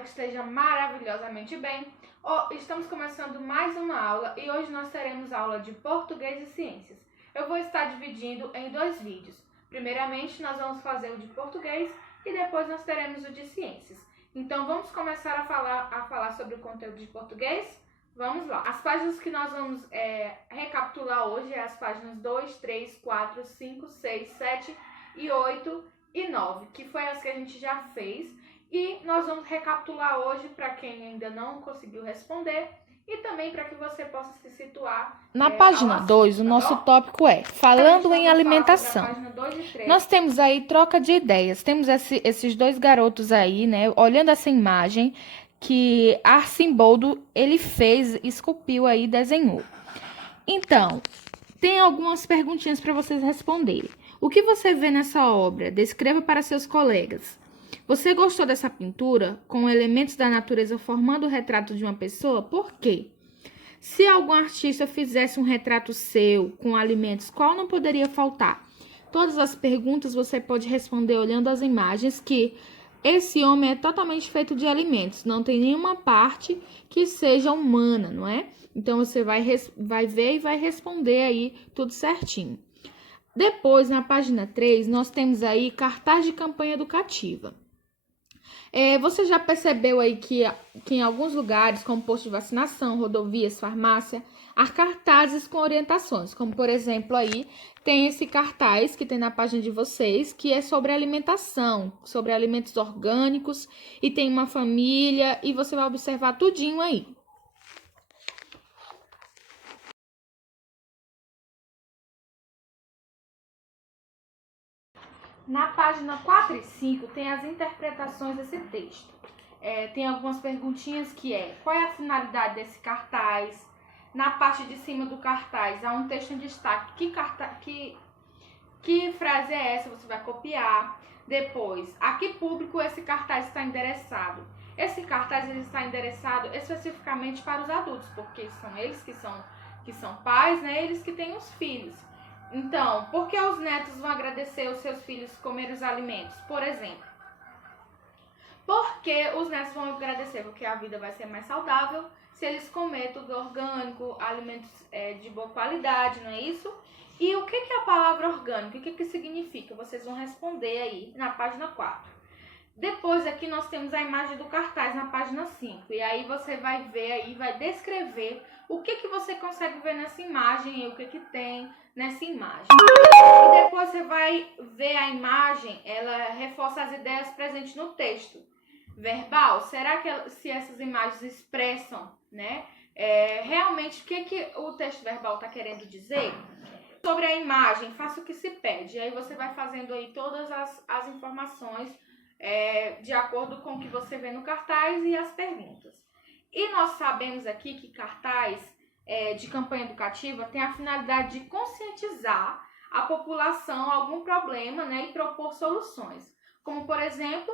que esteja maravilhosamente bem. Estamos começando mais uma aula e hoje nós teremos aula de Português e Ciências. Eu vou estar dividindo em dois vídeos. Primeiramente, nós vamos fazer o de Português e depois nós teremos o de Ciências. Então, vamos começar a falar sobre o conteúdo de Português? Vamos lá. As páginas que nós vamos recapitular hoje é as páginas 2, 3, 4, 5, 6, 7 e 8 e 9, que foi as que a gente já fez. E nós vamos recapitular hoje para quem ainda não conseguiu responder e também para que você possa se situar. Na página 2, o nosso tópico é Falando em Alimentação. Nós temos aí troca de ideias. Temos esses dois garotos aí, né? Olhando essa imagem que Arcimboldo, ele fez, esculpiu aí, desenhou. Então, tem algumas perguntinhas para vocês responderem. O que você vê nessa obra? Descreva para seus colegas. Você gostou dessa pintura, com elementos da natureza formando o retrato de uma pessoa? Por quê? Se algum artista fizesse um retrato seu com alimentos, qual não poderia faltar? Todas as perguntas você pode responder olhando as imagens, que esse homem é totalmente feito de alimentos, não tem nenhuma parte que seja humana, não é? Então você vai ver e vai responder aí tudo certinho. Depois, na página 3, nós temos aí cartaz de campanha educativa. Você já percebeu aí que em alguns lugares, como posto de vacinação, rodovias, farmácia, há cartazes com orientações, como por exemplo aí tem esse cartaz que tem na página de vocês, que é sobre alimentação, sobre alimentos orgânicos, e tem uma família, e você vai observar tudinho aí. Na página 4 e 5 tem as interpretações desse texto. Tem algumas perguntinhas que qual é a finalidade desse cartaz? Na parte de cima do cartaz há um texto em destaque. Que frase é essa? Você vai copiar. Depois, a que público esse cartaz está endereçado? Esse cartaz ele está endereçado especificamente para os adultos, porque são eles que são pais, né? Eles que têm os filhos. Então, por que os netos vão agradecer os seus filhos comerem os alimentos? Por exemplo, por que os netos vão agradecer? Porque a vida vai ser mais saudável se eles comerem tudo orgânico, alimentos de boa qualidade, não é isso? E o que é a palavra orgânico? O que significa? Vocês vão responder aí na página 4. Depois aqui nós temos a imagem do cartaz na página 5. E aí você vai ver aí, vai descrever o que você consegue ver nessa imagem e o que tem nessa imagem. E depois você vai ver a imagem, ela reforça as ideias presentes no texto verbal. Será que se essas imagens expressam, né, realmente o que o texto verbal está querendo dizer? Sobre a imagem, faça o que se pede. E aí você vai fazendo aí todas as informações de acordo com o que você vê no cartaz e as perguntas. E nós sabemos aqui que cartaz de campanha educativa tem a finalidade de conscientizar a população algum problema, né, e propor soluções. Como, por exemplo,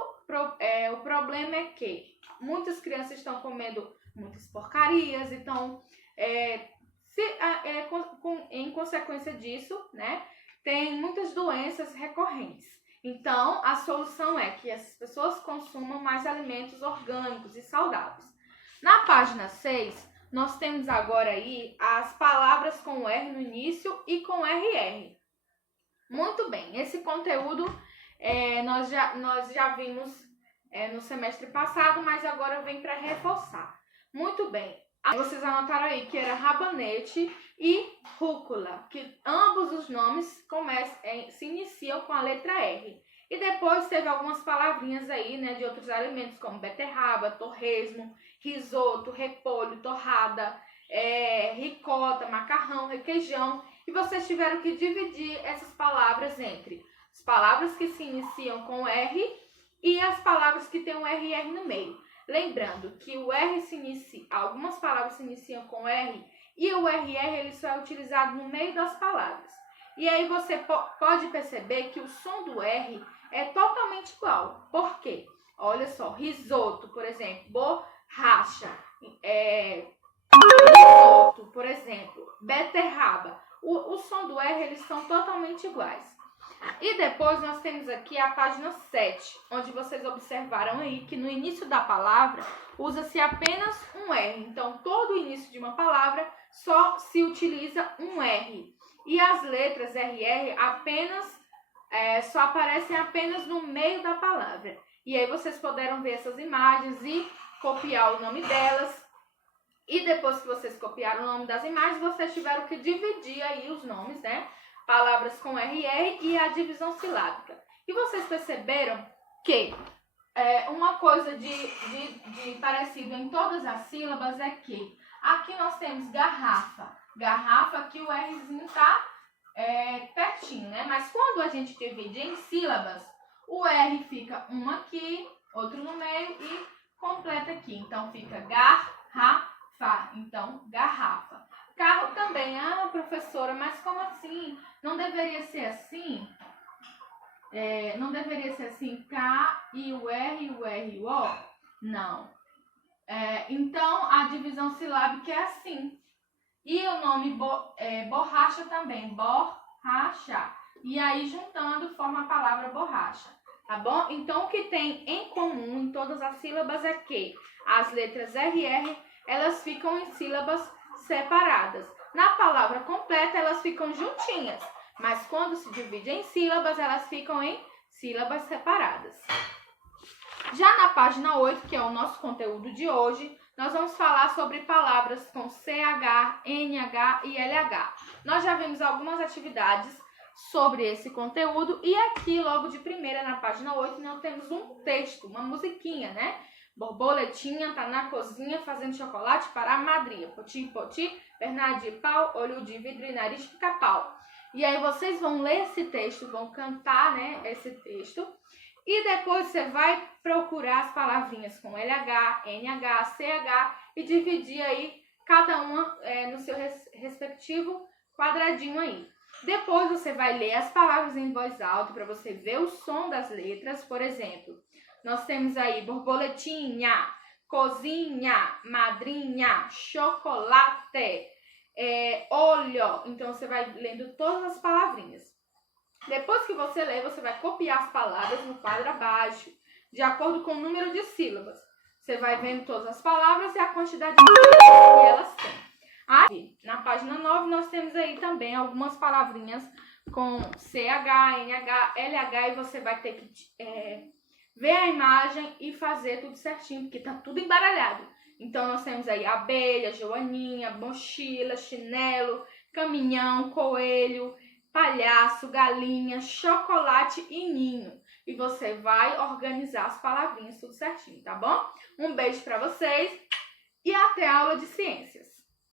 o problema é que muitas crianças estão comendo muitas porcarias, então, em consequência disso, né, tem muitas doenças recorrentes. Então, a solução é que as pessoas consumam mais alimentos orgânicos e saudáveis. Na página 6, nós temos agora aí as palavras com R no início e com RR. Muito bem, esse conteúdo nós já vimos no semestre passado, mas agora vem para reforçar. Muito bem, vocês anotaram aí que era rabanete e rúcula, que ambos os nomes se iniciam com a letra R. E depois teve algumas palavrinhas aí, né, de outros alimentos, como beterraba, torresmo, risoto, repolho, torrada, ricota, macarrão, requeijão. E vocês tiveram que dividir essas palavras entre as palavras que se iniciam com R e as palavras que têm um RR no meio. Lembrando que o R algumas palavras se iniciam com R e o RR ele só é utilizado no meio das palavras. E aí você pode perceber que o som do R é totalmente igual. Por quê? Olha só, risoto, por exemplo, borracha, risoto, por exemplo, beterraba. O som do R eles são totalmente iguais. E depois nós temos aqui a página 7, onde vocês observaram aí que no início da palavra usa-se apenas um R. Então, todo o início de uma palavra só se utiliza um R. E as letras RR só aparecem apenas no meio da palavra. E aí vocês puderam ver essas imagens e copiar o nome delas. E depois que vocês copiaram o nome das imagens, vocês tiveram que dividir aí os nomes, né? Palavras com RR e a divisão silábica. E vocês perceberam que uma coisa de parecido em todas as sílabas é que aqui nós temos garrafa. Garrafa, aqui o Rzinho tá pertinho, né? Mas quando a gente divide em sílabas, o R fica um aqui, outro no meio e completa aqui. Então fica garrafa. Então, garrafa. Carro também. Ah, professora, mas como assim? Não deveria ser assim? Não deveria ser assim, K e o R e o O? Não. Então, a divisão silábica é assim. E o nome borracha também, borracha. E aí, juntando, forma a palavra borracha, tá bom? Então, o que tem em comum em todas as sílabas é que as letras RR, elas ficam em sílabas separadas. Na palavra completa, elas ficam juntinhas, mas quando se divide em sílabas, elas ficam em sílabas separadas. Já na página 8, que é o nosso conteúdo de hoje, nós vamos falar sobre palavras com CH, NH e LH. Nós já vimos algumas atividades sobre esse conteúdo e aqui, logo de primeira, na página 8, nós temos um texto, uma musiquinha, né? Borboletinha tá na cozinha fazendo chocolate para a madrinha. Poti, poti, perna de pau, olho de vidro e nariz de pica-pau. E aí vocês vão ler esse texto, vão cantar, né, esse texto. E depois você vai procurar as palavrinhas com LH, NH, CH e dividir aí cada uma no seu respectivo quadradinho aí. Depois você vai ler as palavras em voz alta para você ver o som das letras. Por exemplo, nós temos aí borboletinha, cozinha, madrinha, chocolate, olho. Então, você vai lendo todas as palavrinhas. Depois que você lê, você vai copiar as palavras no quadro abaixo, de acordo com o número de sílabas. Você vai vendo todas as palavras e a quantidade de sílabas que elas têm. Aí, na página 9, nós temos aí também algumas palavrinhas com CH, NH, LH, e você vai ter que ver a imagem e fazer tudo certinho, porque tá tudo embaralhado. Então, nós temos aí abelha, joaninha, mochila, chinelo, caminhão, coelho, palhaço, galinha, chocolate e ninho. E você vai organizar as palavrinhas tudo certinho, tá bom? Um beijo pra vocês e até a aula de ciências.